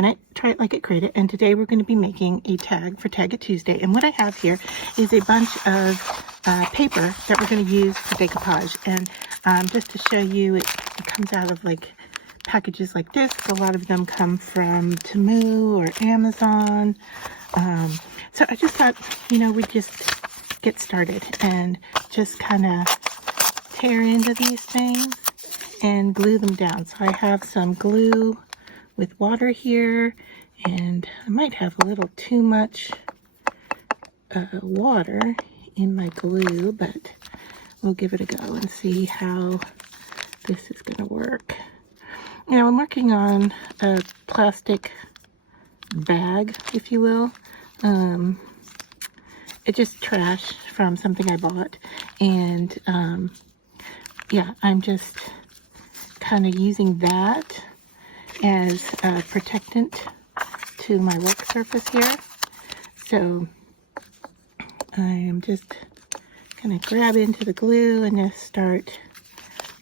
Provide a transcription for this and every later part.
Janet, try it like it created, and today we're going to be making a tag for Tag It Tuesday. And what I have here is a bunch of paper that we're going to use for decoupage. And just to show you, it comes out of like packages like this. A lot of them come from Temu or Amazon. So I just thought, we'd just get started and just kind of tear into these things and glue them down. So I have some glue with water here, and I might have a little too much water in my glue, but we'll give it a go and see how this is going to work. Now I'm working on a plastic bag, if you will. It's just trash from something I bought, and yeah, I'm just kind of using that as a protectant to my work surface here. So I am just gonna grab into the glue and just start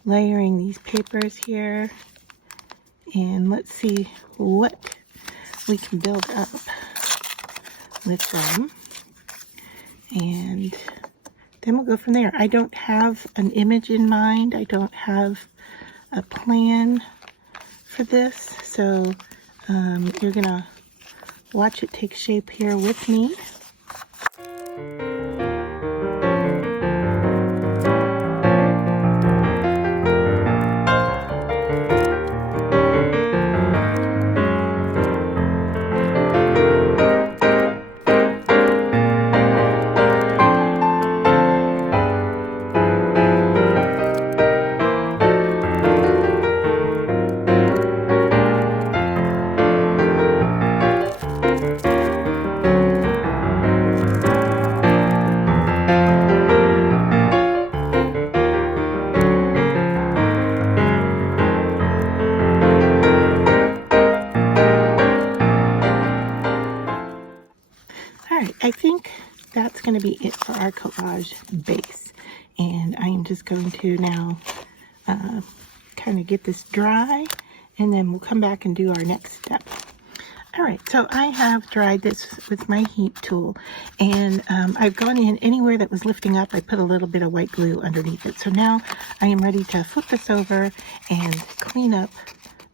layering these papers here, and let's see what we can build up with them, and then we'll go from there. I don't have an image in mind. I don't have a plan for this, so you're gonna watch it take shape here with me. I think that's going to be it for our collage base, and I am just going to now kind of get this dry, and then we'll come back and do our next step. Alright, so I have dried this with my heat tool, and I've gone in anywhere that was lifting up. I put a little bit of white glue underneath it. So now I am ready to flip this over and clean up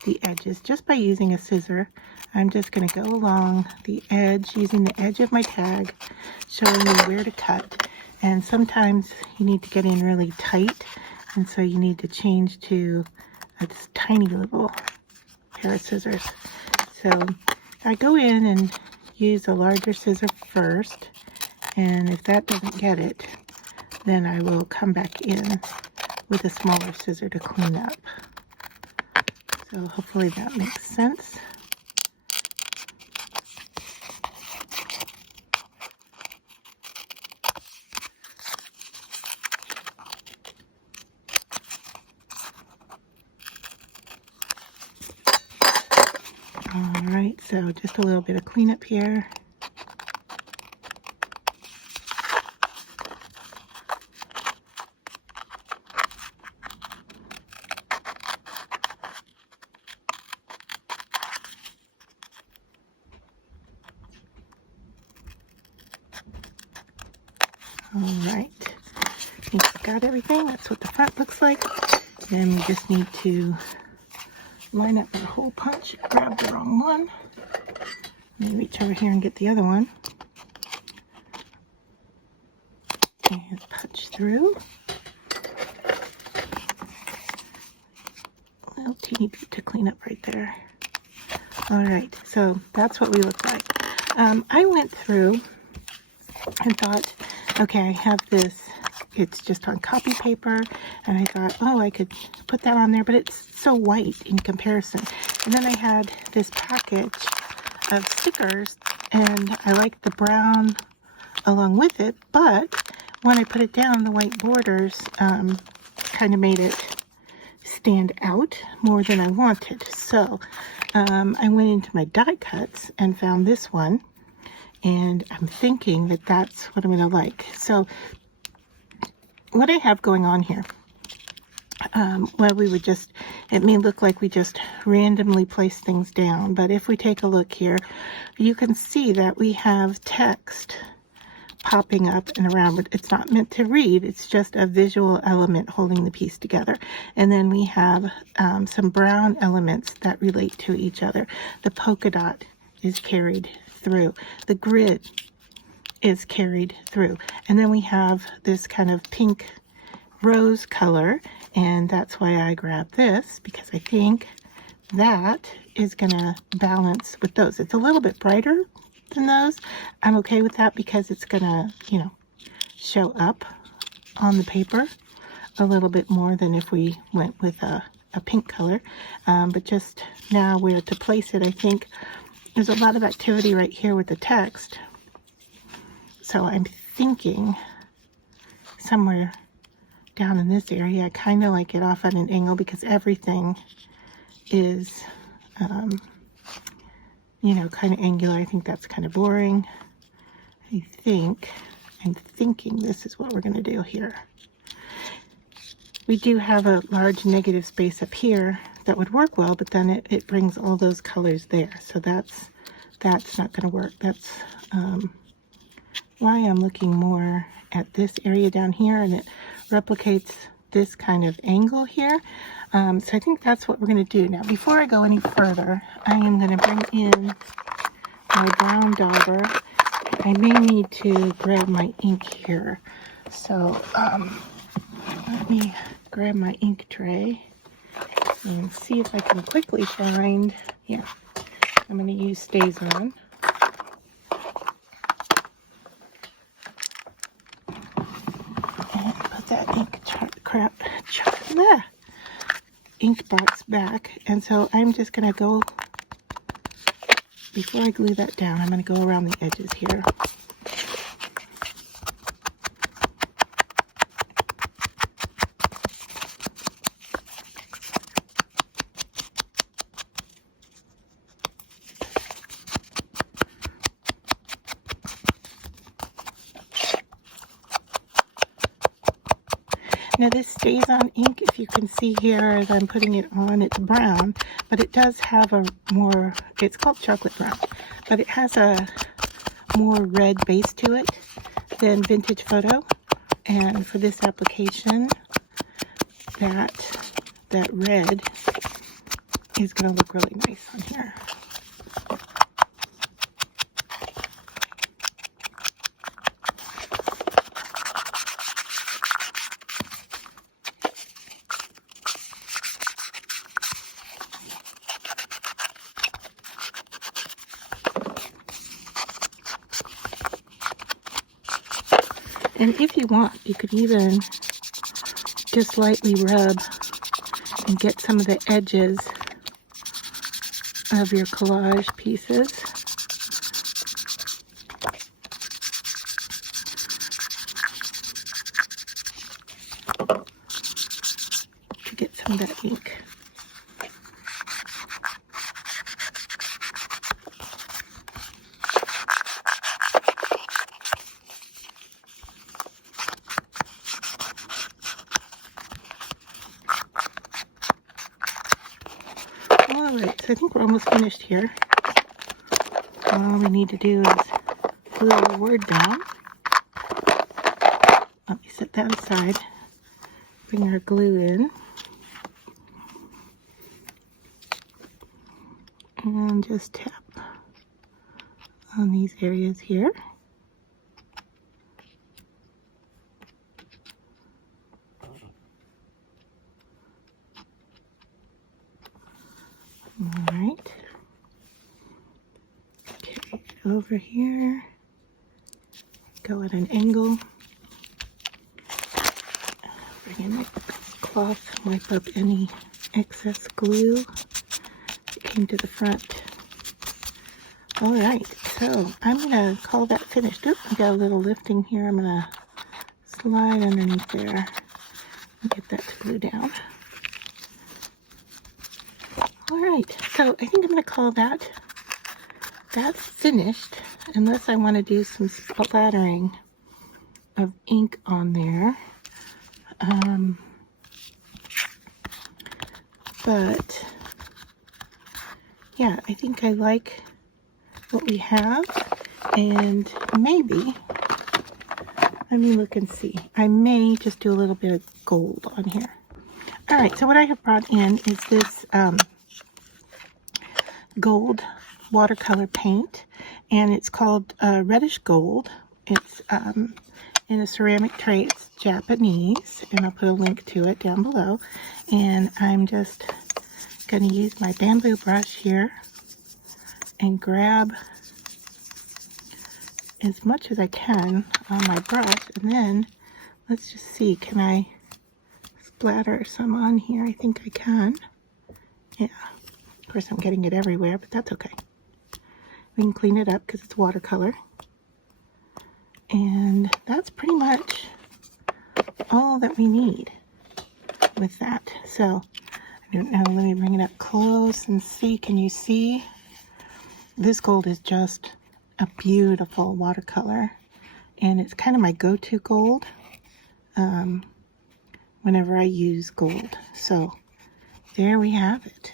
the edges just by using a scissor. I'm just going to go along the edge using the edge of my tag, showing you where to cut. And sometimes you need to get in really tight, and so you need to change to this tiny little pair of scissors. So I go in and use a larger scissor first, and if that doesn't get it, then I will come back in with a smaller scissor to clean up. So hopefully that makes sense. Alright, so just a little bit of cleanup here. Alright, I think I've got everything. That's what the front looks like. Then we just need to line up our hole punch. I grabbed the wrong one. Let me reach over here and get the other one. And punch through. A little teeny bit to clean up right there. Alright, so that's what we look like. I went through and thought, okay, I have this, it's just on copy paper, and I thought, oh, I could put that on there, but it's so white in comparison. And then I had this package of stickers, and I liked the brown along with it, but when I put it down, the white borders kind of made it stand out more than I wanted. So I went into my die cuts and found this one, and I'm thinking that that's what I'm going to like. So what I have going on here, well, we would just, it may look like we just randomly place things down, but if we take a look here, you can see that we have text popping up and around, but it's not meant to read. It's just a visual element holding the piece together. And then we have some brown elements that relate to each other. The polka dot is carried through. The grid is carried through. And then we have this kind of pink rose color, and that's why I grabbed this, because I think that is gonna balance with those. It's a little bit brighter than those. I'm okay with that because it's gonna, you know, show up on the paper a little bit more than if we went with a pink color. But just now where to place it, I think there's a lot of activity right here with the text. So I'm thinking somewhere down in this area, I kind of like it off at an angle because everything is, you know, kind of angular. I think that's kind of boring. I'm thinking this is what we're going to do here. We do have a large negative space up here that would work well, but then it brings all those colors there. So that's not going to work. That's why I'm looking more at this area down here, and it replicates this kind of angle here. So I think that's what we're going to do. Now, before I go any further, I am going to bring in my brown dauber. I may need to grab my ink here. So let me grab my ink tray and see if I can quickly find, yeah, I'm going to use Stays On. And put that ink box back. And so I'm just going to go, before I glue that down, I'm going to go around the edges here. Now this Stays On ink, if you can see here as I'm putting it on, it's brown, but it does have a more, it's called chocolate brown, but it has a more red base to it than Vintage Photo. And for this application, that red is going to look really nice on here. And if you want, you could even just lightly rub and get some of the edges of your collage pieces. To get some of that ink. Alright, so I think we're almost finished here. All we need to do is glue our word down. Let me set that aside. Bring our glue in. And just tap on these areas here. Alright, okay, over here, go at an angle, bring in my cloth, wipe up any excess glue that came to the front. Alright, so I'm going to call that finished. Oops, I got a little lifting here. I'm going to slide underneath there and get that to glue down. Alright, so I think I'm going to call that's finished, unless I want to do some splattering of ink on there. But yeah, I think I like what we have, and maybe, let me look and see. I may just do a little bit of gold on here. All right, so what I have brought in is this gold watercolor paint, and it's called reddish gold. It's in a ceramic tray. It's Japanese, and I'll put a link to it down below. And I'm just going to use my bamboo brush here and grab as much as I can on my brush, and then let's just see, can I splatter some on here? I think I can. Yeah, of course I'm getting it everywhere, but that's okay. We can clean it up because it's watercolor. And that's pretty much all that we need with that. So I don't know, let me bring it up close and see. Can you see? This gold is just a beautiful watercolor, and it's kind of my go-to gold whenever I use gold. So there we have it.